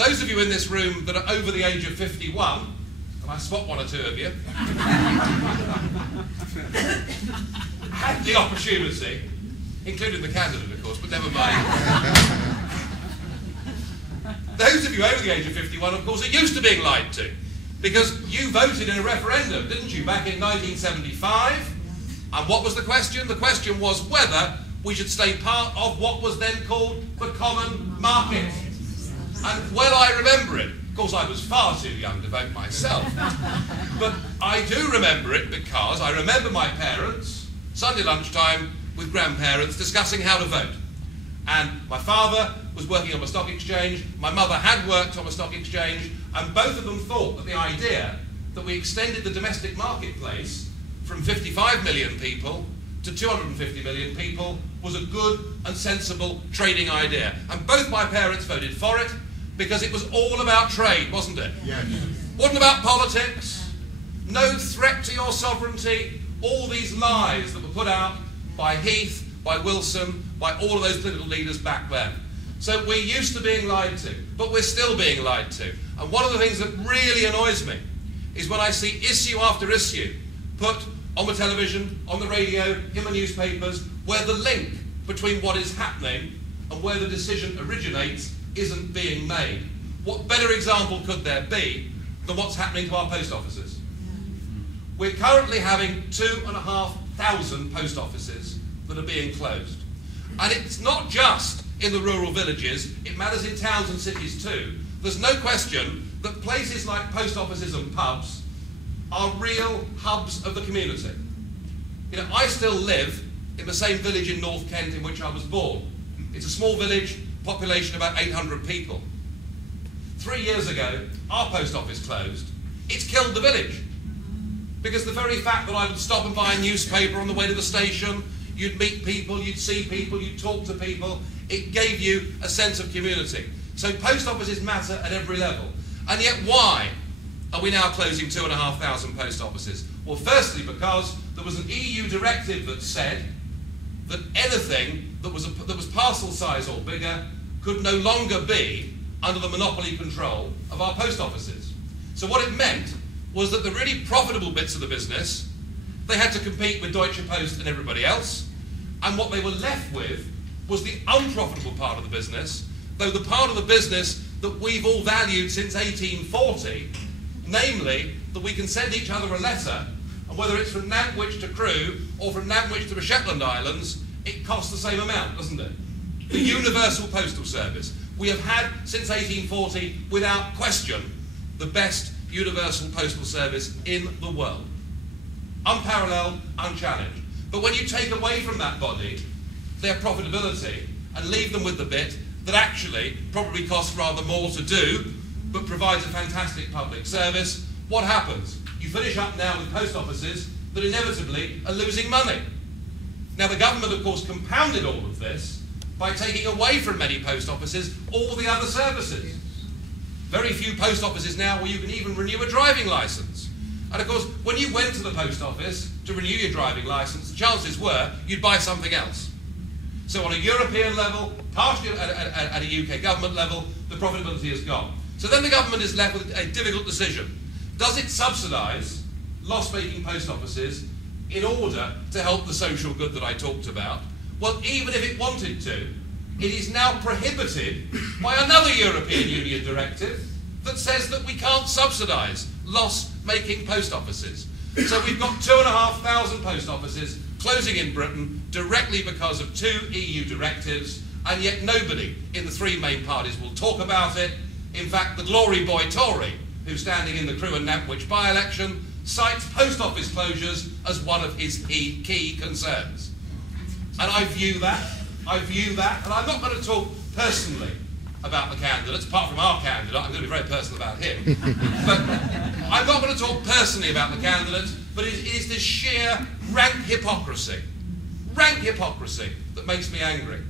those of you in this room that are over the age of 51, and I spot one or two of you, had the opportunity, including the candidate, of course, but never mind. Those of you over the age of 51, of course, are used to being lied to, because you voted in a referendum, didn't you, back in 1975? And what was the question? The question was whether we should stay part of what was then called the common market. And well, I remember it. Of course, I was far too young to vote myself. But I do remember it because I remember my parents, Sunday lunchtime, with grandparents, discussing how to vote. And my father was working on a stock exchange, my mother had worked on a stock exchange, and both of them thought that the idea that we extended the domestic marketplace from 55 million people to 250 million people was a good and sensible trading idea. And both my parents voted for it because it was all about trade, wasn't it? Yes. Wasn't about politics, no threat to your sovereignty, all these lies that were put out by Heath, by Wilson, by all of those political leaders back then. So we're used to being lied to, but we're still being lied to. And one of the things that really annoys me is when I see issue after issue put on the television, on the radio, in the newspapers, where the link between what is happening and where the decision originates isn't being made. What better example could there be than what's happening to our post offices? We're currently having 2,500 post offices that are being closed. And it's not just in the rural villages, it matters in towns and cities too. There's no question that places like post offices and pubs are real hubs of the community. You know, I still live in the same village in North Kent in which I was born. It's a small village, population about 800 people. 3 years ago, our post office closed. It's killed the village. Because the very fact that I would stop and buy a newspaper on the way to the station, you'd meet people, you'd see people, you'd talk to people, it gave you a sense of community. So post offices matter at every level. And yet why are we now closing 2,500 post offices? Well, firstly, because there was an EU directive that said that anything that was parcel size or bigger could no longer be under the monopoly control of our post offices. So what it meant was that the really profitable bits of the business, they had to compete with Deutsche Post and everybody else, and what they were left with was the unprofitable part of the business, though the part of the business that we've all valued since 1840, namely that we can send each other a letter, and whether it's from Nantwich to Crewe or from Nantwich to the Shetland Islands, it costs the same amount, doesn't it? The universal postal service. We have had, since 1840, without question, the best universal postal service in the world. Unparalleled, unchallenged. But when you take away from that body their profitability and leave them with the bit that actually probably costs rather more to do, but provides a fantastic public service, what happens? You finish up now with post offices that inevitably are losing money. Now the government, of course, compounded all of this by taking away from many post offices all the other services. Very few post offices now where you can even renew a driving licence. And of course, when you went to the post office to renew your driving licence, the chances were you'd buy something else. So on a European level, partially at a UK government level, the profitability is gone. So then the government is left with a difficult decision. Does it subsidise loss-making post offices in order to help the social good that I talked about? Well, even if it wanted to, it is now prohibited by another European Union directive that says that we can't subsidise loss-making post offices. So we've got 2,500 post offices closing in Britain directly because of 2 EU directives, and yet nobody in the 3 main parties will talk about it. In fact, the glory boy Tory, who's standing in the Crewe and Nantwich by-election, cites post office closures as one of his key concerns. And I view that, and I'm not going to talk personally about the candidates, apart from our candidate. I'm going to be very personal about him. But I'm not going to talk personally about the candidates, but it is this sheer rank hypocrisy that makes me angry.